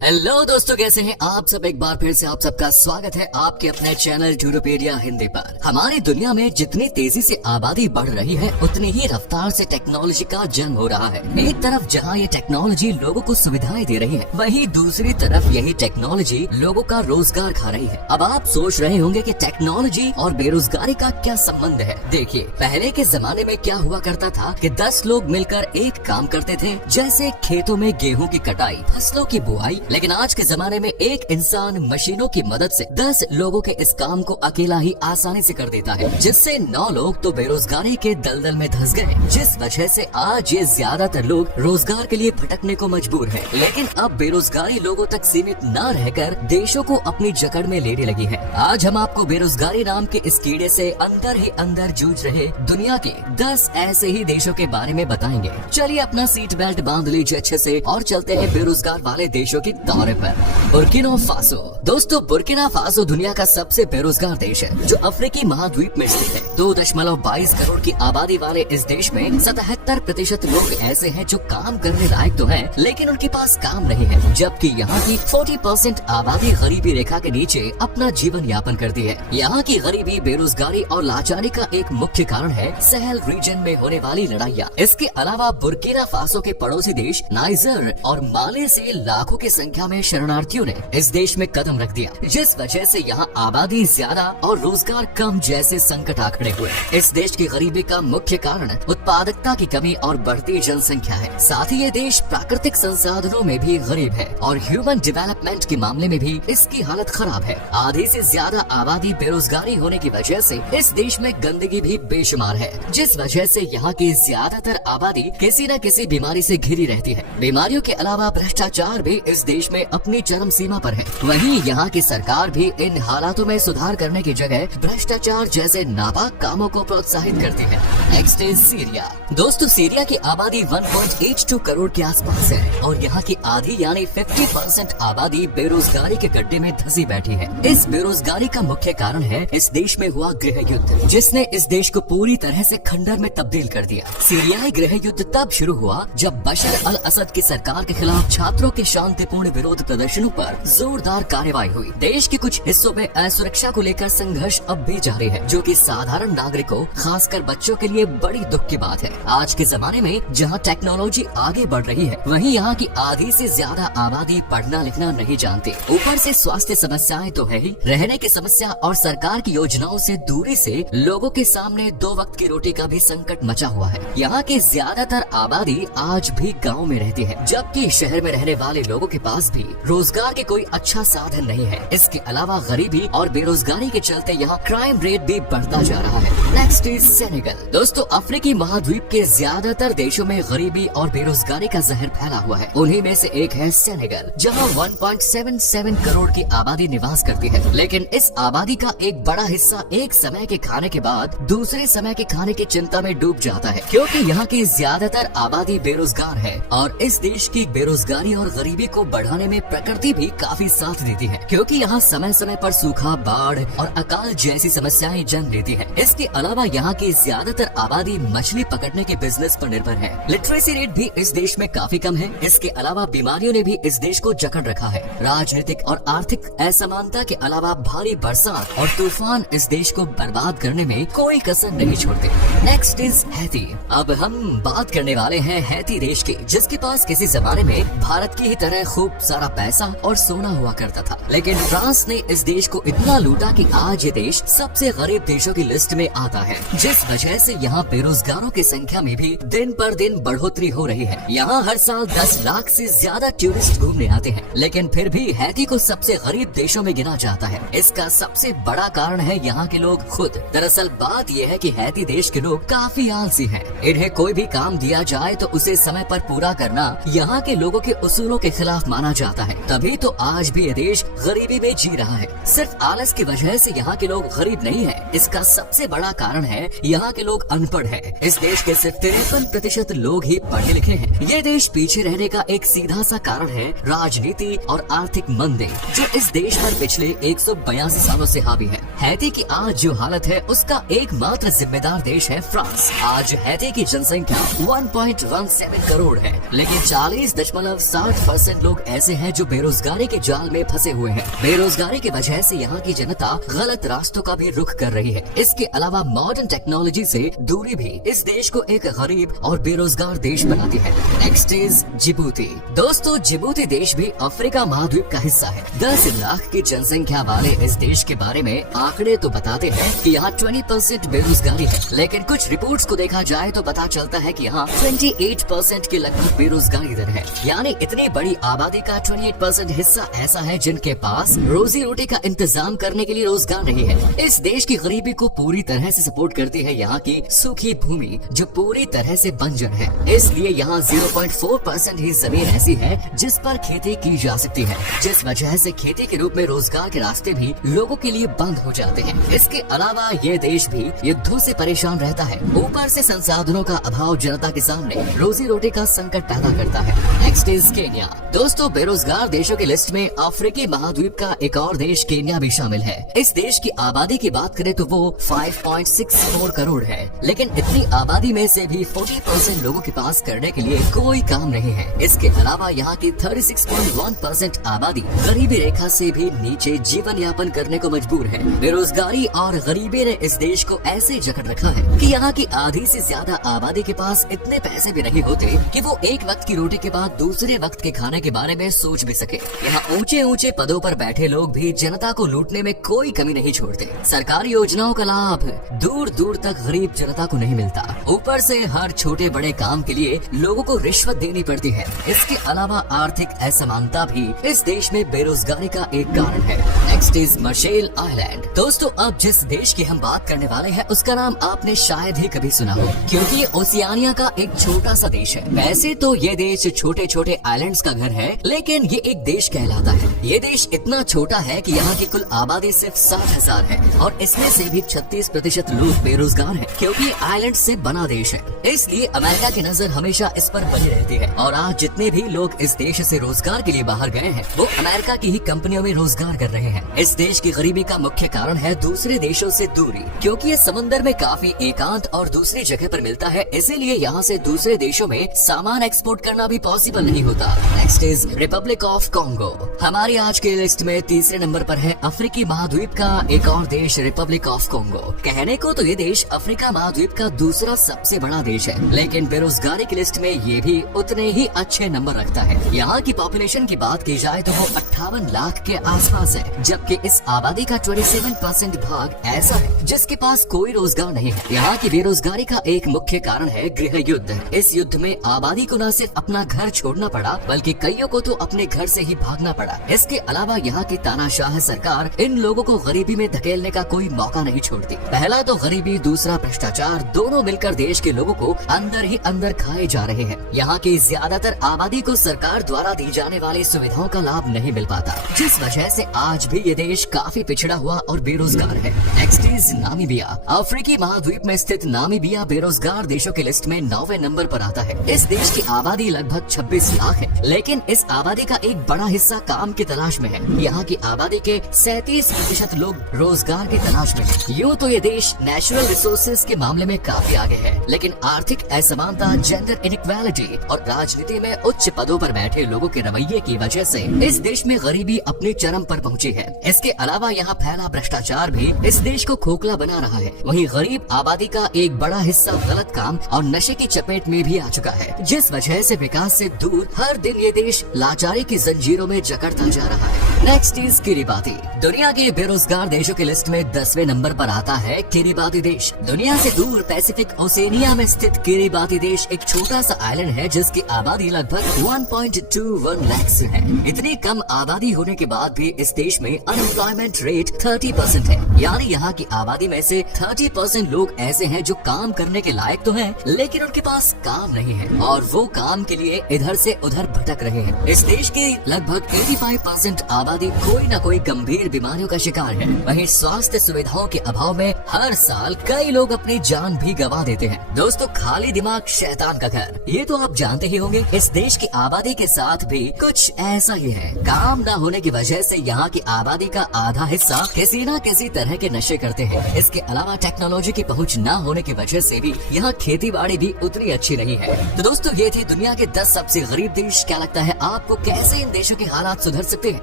Hello दोस्तों, कैसे हैं आप सब। एक बार फिर से आप सबका स्वागत है आपके अपने चैनल यूरोपीडिया हिंदी पर। हमारी दुनिया में जितनी तेजी से आबादी बढ़ रही है उतनी ही रफ्तार से टेक्नोलॉजी का जंग हो रहा है। एक तरफ जहां ये टेक्नोलॉजी लोगों को सुविधाएं दे रही है, वहीं दूसरी तरफ यही टेक्नोलॉजी लोगों का रोजगार खा रही है। अब आप सोच रहे होंगे कि टेक्नोलॉजी और बेरोजगारी का क्या संबंध है। देखिए, पहले के जमाने में क्या हुआ करता था कि 10 लोग मिलकर एक काम करते थे, जैसे खेतों में गेहूं की कटाई, फसलों की बुआई। लेकिन आज के जमाने में एक इंसान मशीनों की मदद से 10 लोगों के इस काम को अकेला ही आसानी से कर देता है, जिससे 9 लोग तो बेरोजगारी के दलदल में धंस गए, जिस वजह से आज ये ज्यादातर लोग रोजगार के लिए भटकने को मजबूर हैं। लेकिन अब बेरोजगारी लोगों तक सीमित न रहकर देशों को अपनी जकड़ में लेने लगी है। आज हम आपको बेरोजगारी नाम के इस कीड़े से अंदर ही अंदर जूझ रहे दुनिया के 10 ऐसे ही देशों के बारे में बताएंगे। चलिए अपना सीट बेल्ट बांध लीजिए अच्छे से और चलते हैं बेरोजगार वाले देशों की दौरे पर। Burkina Faso. दोस्तों, बुर्किना फासो दुनिया का सबसे बेरोजगार देश है, जो अफ्रीकी महाद्वीप में स्थित है। 2.22 करोड़ की आबादी वाले इस देश में 77% लोग ऐसे हैं जो काम करने लायक तो हैं, लेकिन उनके पास काम नहीं है, जबकि यहाँ की 40% आबादी गरीबी रेखा के नीचे अपना जीवन यापन करती है। यहाँ की गरीबी, बेरोजगारी और लाचारी का एक मुख्य कारण है सहल रीजन में होने वाली लड़ाइयाँ। इसके अलावा बुर्किना फासो के पड़ोसी देश नाइजर और माले से लाखों की संख्या में शरणार्थियों ने इस देश में कदम रख दिया, जिस वजह से यहाँ आबादी ज्यादा और रोजगार कम जैसे संकट आ खड़े हुए। इस देश की गरीबी का मुख्य कारण उत्पादकता की कमी और बढ़ती जनसंख्या है। साथ ही ये देश प्राकृतिक संसाधनों में भी गरीब है और ह्यूमन डेवलपमेंट के मामले में भी इसकी हालत खराब है। आधे से ज्यादा आबादी बेरोजगारी होने की वजह से इस देश में गंदगी भी बेशुमार है, जिस वजह से यहाँ की ज्यादातर आबादी किसी न किसी बीमारी से घिरी रहती है। बीमारियों के अलावा भ्रष्टाचार भी इस देश में अपनी चरम सीमा पर है। वहीं यहाँ की सरकार भी इन हालातों में सुधार करने की जगह भ्रष्टाचार जैसे नापाक कामों को प्रोत्साहित करती है। Next is Syria. दोस्तों, सीरिया की आबादी 1.82 करोड़ के आसपास है और यहाँ की आधी यानी 50% आबादी बेरोजगारी के गड्ढे में धंसी बैठी है। इस बेरोजगारी का मुख्य कारण है इस देश में हुआ गृह युद्ध, जिसने इस देश को पूरी तरह से खंडर में तब्दील कर दिया। सीरियाई गृह युद्ध तब शुरू हुआ जब बशर अल असद की सरकार के खिलाफ छात्रों के शांतिपूर्ण विरोध प्रदर्शनों पर जोरदार कार्रवाई हुई। देश के कुछ हिस्सों में असुरक्षा को लेकर संघर्ष अब भी जारी है, जो कि साधारण नागरिकों, खासकर बच्चों के लिए बड़ी दुख की बात है। आज के जमाने में जहां टेक्नोलॉजी आगे बढ़ रही है, वहीं यहाँ की आधी से ज्यादा आबादी पढ़ना लिखना नहीं जानती। ऊपर से स्वास्थ्य समस्याएं तो है ही, रहने की समस्या और सरकार की योजनाओं से दूरी से लोगों के सामने 2 वक्त की रोटी का भी संकट मचा हुआ है। यहाँ की ज्यादातर आबादी आज भी गाँव में रहती है, जबकि शहर में रहने वाले लोगों के पास भी रोजगार के कोई अच्छा साधन नहीं है। इसके अलावा गरीबी और बेरोजगारी के चलते यहाँ क्राइम रेट भी बढ़ता जा रहा है। Next is Senegal. दोस्तों, अफ्रीकी महाद्वीप के ज्यादातर देशों में गरीबी और बेरोजगारी का जहर फैला हुआ है। उन्हीं में से एक है सेनेगल, जहाँ 1.77 करोड़ की आबादी निवास करती है। लेकिन इस आबादी का एक बड़ा हिस्सा एक समय के खाने के बाद दूसरे समय के खाने की चिंता में डूब जाता है, क्योंकि यहाँ की ज्यादातर आबादी बेरोजगार है और इस देश की बेरोजगारी और गरीबी को बढ़ाने में प्रकृति भी काफी साथ देती है, क्योंकि यहाँ समय समय पर सूखा, बाढ़ और अकाल जैसी समस्याएं जन्म लेती है। इसके अलावा यहाँ की ज्यादातर आबादी मछली पकड़ने के बिजनेस पर निर्भर है। लिटरेसी रेट भी इस देश में काफी कम है। इसके अलावा बीमारियों ने भी इस देश को जकड़ रखा है। राजनीतिक और आर्थिक असमानता के अलावा भारी बरसात और तूफान इस देश को बर्बाद करने में कोई कसर नहीं छोड़ते। Next is Haiti. अब हम बात करने वाले हैं हैती देश की, जिसके पास किसी जमाने में भारत की ही तरह खूब सारा पैसा और सोना हुआ करता था। लेकिन फ्रांस ने इस देश को इतना लूटा कि आज ये देश सबसे गरीब देशों की लिस्ट में आता है, जिस वजह से यहाँ बेरोजगारों की संख्या में भी दिन पर दिन बढ़ोतरी हो रही है। यहाँ हर साल 10 लाख से ज्यादा टूरिस्ट घूमने आते हैं, लेकिन फिर भी हैती को सबसे गरीब देशों में गिना जाता है। इसका सबसे बड़ा कारण है यहाँ के लोग खुद। दरअसल बात यह है कि हैती देश के लोग काफी आलसी हैं। इन्हें कोई भी काम दिया जाए तो उसे समय पर पूरा करना यहाँ के लोगों के उसूलों के खिलाफ माना जाता है। तभी तो आज भी ये देश गरीबी में जी रहा है। सिर्फ आलस की वजह से यहाँ के लोग गरीब नहीं है, इसका सबसे बड़ा कारण है यहाँ के लोग अनपढ़ हैं। इस देश के सिर्फ 53% लोग ही पढ़े लिखे हैं। ये देश पीछे रहने का एक सीधा सा कारण है राजनीति और आर्थिक मंदी, जो इस देश पर पिछले 182 सालों से हावी है। हैती की आज जो हालत है उसका एकमात्र जिम्मेदार देश है फ्रांस। आज हैती की जनसंख्या 1.17 करोड़ है, लेकिन 40.7% लोग ऐसे हैं जो बेरोजगारी के जाल में फंसे हुए हैं। बेरोजगारी की वजह से यहाँ की जनता गलत रास्तों का भी रुख कर रही है। इसके अलावा मॉडर्न टेक्नोलॉजी से दूरी भी इस देश को एक गरीब और बेरोजगार देश बनाती है। Next is Djibouti. दोस्तों, जिबूती देश भी अफ्रीका महाद्वीप का हिस्सा है। 10 लाख की जनसंख्या वाले इस देश के बारे में आंकड़े तो बताते हैं कि यहाँ 20% बेरोजगारी है, लेकिन कुछ रिपोर्ट्स को देखा जाए तो पता चलता है कि यहाँ 28% के लगभग बेरोजगारी दर है। यानी इतनी बड़ी आबादी का 28% हिस्सा ऐसा है जिनके पास रोजी रोटी का इंतजाम करने के लिए रोजगार नहीं है। इस देश की गरीबी को पूरी तरह से सपोर्ट करती है यहाँ की सूखी भूमि, जो पूरी तरह से बंजर है। इसलिए यहाँ 0.4% ही जमीन ऐसी है जिस पर खेती की जा सकती है, जिस वजह से खेती के रूप में रोजगार के रास्ते भी लोगों के लिए बंद हो जाते हैं। इसके अलावा ये देश भी युद्धों से परेशान रहता है। ऊपर से संसाधनों का अभाव जनता के सामने रोजी रोटी का संकट पैदा करता है। Next is Kenya. दोस्तों, बेरोजगार देशों की लिस्ट में अफ्रीकी महाद्वीप का एक और देश केन्या भी शामिल है। इस देश की आबादी की बात करें तो वो 5.64 करोड़ है, लेकिन इतनी आबादी में से भी 40% लोगों के पास करने के लिए कोई काम नहीं है। इसके अलावा यहाँ की 36.1% आबादी गरीबी रेखा से भी नीचे जीवन यापन करने को मजबूर है। बेरोजगारी और गरीबी ने इस देश को ऐसे जकड़ रखा है कि यहाँ की आधी से ज्यादा आबादी के पास इतने पैसे भी नहीं होते कि वो एक वक्त की रोटी के बाद दूसरे वक्त के खाने के बारे में सोच भी सके। यहाँ ऊंचे ऊंचे पदों पर बैठे लोग भी जनता को लूटने में कोई कमी नहीं छोड़ते। सरकारी योजनाओं का लाभ दूर दूर तक गरीब जनता को नहीं मिलता। ऊपर से हर छोटे बड़े काम के लिए लोगों को रिश्वत देनी पड़ती है। इसके अलावा आर्थिक असमानता भी इस देश में बेरोजगारी का एक कारण है। Next is Marshall Island. दोस्तों, अब जिस देश की हम बात करने वाले हैं उसका नाम आपने शायद ही कभी सुना हो, क्योंकि ये ओशियानिया का एक छोटा सा देश है। वैसे तो ये देश छोटे छोटे आइलैंड्स का घर है, लेकिन ये एक देश कहलाता है। ये देश इतना छोटा है कि यहाँ की कुल आबादी सिर्फ 60,000 है और इसमें से भी 36% लोग बेरोजगार हैं, क्योंकि ये आइलैंड से बना देश है। इसलिए अमेरिका की नजर हमेशा इस पर बनी रहती है और आज जितने भी लोग इस देश से रोजगार के लिए बाहर गए हैं वो अमेरिका की ही कंपनियों में रोजगार कर रहे हैं। इस देश की गरीबी का मुख्य कारण है दूसरे देशों से दूरी, क्योंकि ये समंदर में काफी एकांत और दूसरी जगह पर मिलता है। इसीलिए यहाँ से दूसरे देशों में सामान एक्सपोर्ट करना भी पॉसिबल नहीं होता। Next is Republic of Congo. हमारी आज की लिस्ट में तीसरे नंबर पर है अफ्रीकी महाद्वीप का एक और देश रिपब्लिक ऑफ कॉन्गो। कहने को तो ये देश अफ्रीका महाद्वीप का दूसरा सबसे बड़ा देश है, लेकिन बेरोजगारी की लिस्ट में ये भी उतने ही अच्छे नंबर रखता है। यहाँ की पॉपुलेशन की बात की जाए तो वो 58 लाख के आसपास है, जबकि इस आबादी का 27% भाग ऐसा है जिसके पास कोई रोजगार नहीं है। यहाँ की बेरोजगारी का एक मुख्य कारण है गृह युद्ध। इस युद्ध में आबादी को न सिर्फ अपना घर छोड़ना पड़ा, बल्कि कईयों को तो अपने घर से ही भागना पड़ा। इसके अलावा यहाँ की तानाशाह सरकार इन लोगों को गरीबी में धकेलने का कोई मौका नहीं छोड़ती। पहला तो गरीबी, दूसरा भ्रष्टाचार, दोनों मिलकर देश के लोगों को अंदर ही अंदर खाए जा रहे हैं। यहाँ की ज्यादातर आबादी को सरकार द्वारा दी जाने वाली सुविधाओं का लाभ नहीं मिल पाता, जिस वजह से आज भी ये देश काफी पिछड़ा हुआ और बेरोजगार है। Next is Namibia. अफ्रीकी महाद्वीप में स्थित नामीबिया बेरोजगार देशों की लिस्ट में 9वें नंबर पर आता है। इस देश की आबादी लगभग 26 लाख है, लेकिन इस आबादी का एक बड़ा हिस्सा काम की तलाश में है। यहाँ की आबादी के 37% लोग रोजगार की तलाश में है। यूँ तो ये देश नेचुरल रिसोर्सेज के मामले में काफी आगे है, लेकिन आर्थिक असमानता, जेंडर इनइक्वालिटी और राजनीति में उच्च पदों पर बैठे लोगों के रवैये की वजह से इस देश में गरीबी अपने चरम पर पहुंची है। इसके अलावा यहाँ फैला भ्रष्टाचार भी इस देश को खोखला बना रहा है। वहीं गरीब आबादी का एक बड़ा हिस्सा गलत काम और नशे की चपेट में भी आ चुका है, जिस वजह से विकास से दूर हर दिन ये देश लाचारी की जंजीरों में जकड़ता जा रहा है। Next is Kiribati. दुनिया के बेरोजगार देशों की लिस्ट में 10वें नंबर पर आता है किरिबाती देश। दुनिया से दूर पैसिफिक ओसेनिया में स्थित किरिबाती देश एक छोटा सा आइलैंड है जिसकी आबादी लगभग 1.21 लाख है। इतनी कम आबादी होने के बाद भी इस देश में अनएम्प्लॉयमेंट रेट 30% है। यानी यहाँ की आबादी में से 30% लोग ऐसे हैं जो काम करने के लायक तो हैं, लेकिन उनके पास काम नहीं है और वो काम के लिए इधर से उधर भटक रहे हैं। इस देश की लगभग 85% आबादी कोई न कोई गंभीर बीमारियों का शिकार है। वहीं स्वास्थ्य सुविधाओं के अभाव में हर साल कई लोग अपनी जान भी गंवा देते हैं। दोस्तों, खाली दिमाग शैतान का घर, ये तो आप जानते ही होंगे। इस देश की आबादी के साथ भी कुछ ऐसा ही है। काम न होने की वजह से यहाँ की आबादी का आधा हिस्सा किसी बिना किसी तरह के नशे करते हैं। इसके अलावा टेक्नोलॉजी की पहुंच न होने की वजह से भी यहाँ खेती बाड़ी भी उतनी अच्छी नहीं है। तो दोस्तों ये थे दुनिया के 10 सबसे गरीब देश। क्या लगता है आपको कैसे इन देशों के हालात सुधर सकते हैं?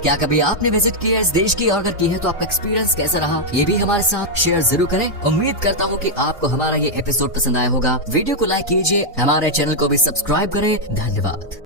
क्या कभी आपने विजिट किया इस देश की, और अगर की है तो आपका एक्सपीरियंस कैसा रहा ये भी हमारे साथ शेयर जरूर करें। उम्मीद करता हूँ कि आपको हमारा ये एपिसोड पसंद आया होगा। वीडियो को लाइक कीजिए, हमारे चैनल को भी सब्सक्राइब करें। धन्यवाद।